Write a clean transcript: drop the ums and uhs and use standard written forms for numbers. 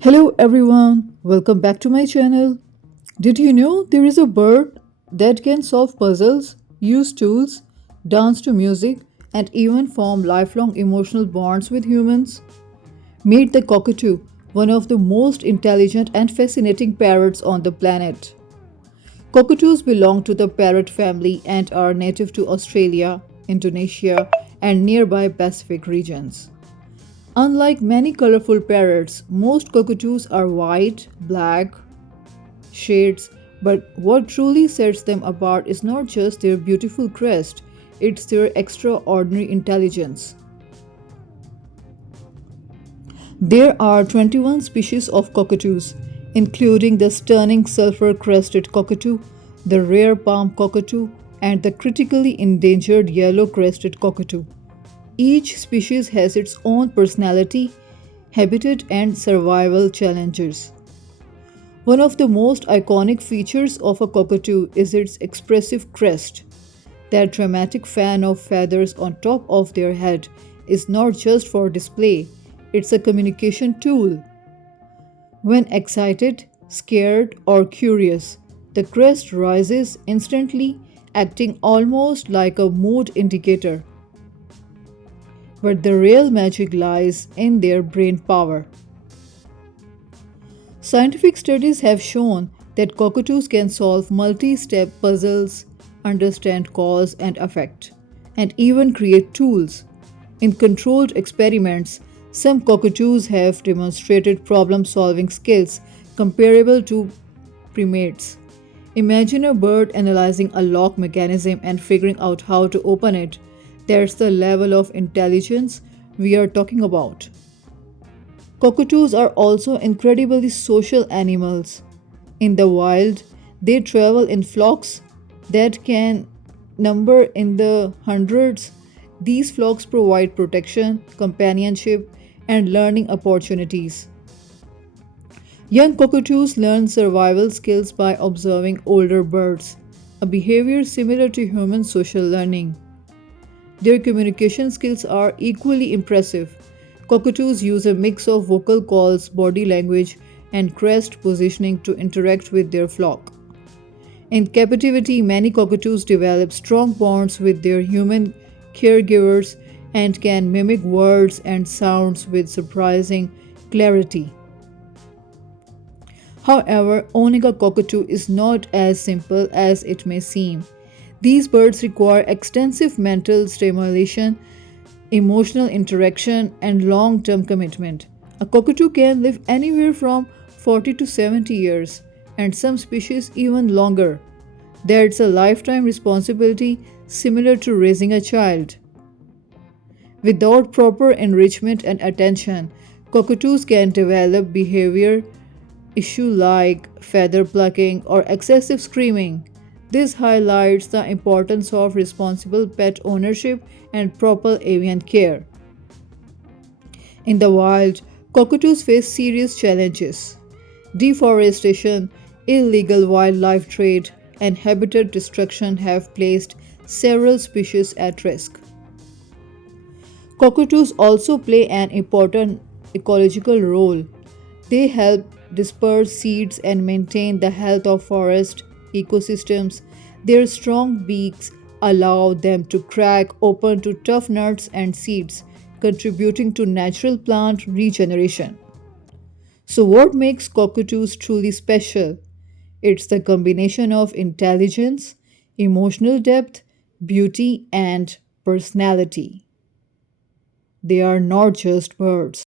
Hello everyone, welcome back to my channel. Did you know there is a bird that can solve puzzles, use tools, dance to music, and even form lifelong emotional bonds with humans? Meet the cockatoo, one of the most intelligent and fascinating parrots on the planet. Cockatoos belong to the parrot family and are native to Australia, Indonesia, and nearby Pacific regions. Unlike many colorful parrots, most cockatoos are white, black shades, but what truly sets them apart is not just their beautiful crest, it's their extraordinary intelligence. There are 21 species of cockatoos, including the stunning sulfur crested cockatoo, the rare palm cockatoo, and the critically endangered yellow crested cockatoo. Each species has its own personality, habitat, and survival challenges. One of the most iconic features of a cockatoo is its expressive crest. That dramatic fan of feathers on top of their head is not just for display, it's a communication tool. When excited, scared, or curious, the crest rises instantly, acting almost like a mood indicator. But the real magic lies in their brain power. Scientific studies have shown that cockatoos can solve multi step puzzles, understand cause and effect, and even create tools. In controlled experiments, some cockatoos have demonstrated problem solving skills comparable to primates. Imagine a bird analyzing a lock mechanism and figuring out how to open it. That's the level of intelligence we are talking about. Cockatoos are also incredibly social animals. In the wild, they travel in flocks that can number in the hundreds. These flocks provide protection, companionship, and learning opportunities. Young cockatoos learn survival skills by observing older birds, a behavior similar to human social learning. Their communication skills are equally impressive. Cockatoos use a mix of vocal calls, body language, and crest positioning to interact with their flock. In captivity, many cockatoos develop strong bonds with their human caregivers and can mimic words and sounds with surprising clarity. However, owning a cockatoo is not as simple as it may seem. These birds require extensive mental stimulation, emotional interaction, and long term commitment. A cockatoo can live anywhere from 40 to 70 years, and some species even longer. That's a lifetime responsibility similar to raising a child. Without proper enrichment and attention, cockatoos can develop behavior issues like feather plucking or excessive screaming. This highlights the importance of responsible pet ownership and proper avian care. In the wild, cockatoos face serious challenges. Deforestation, illegal wildlife trade, and habitat destruction have placed several species at risk. Cockatoos also play an important ecological role. They help disperse seeds and maintain the health of forest ecosystems. Their strong beaks allow them to crack open to tough nuts and seeds, contributing to natural plant regeneration. So, what makes cockatoos truly special? It's the combination of intelligence, emotional depth, beauty, and personality. They are not just birds.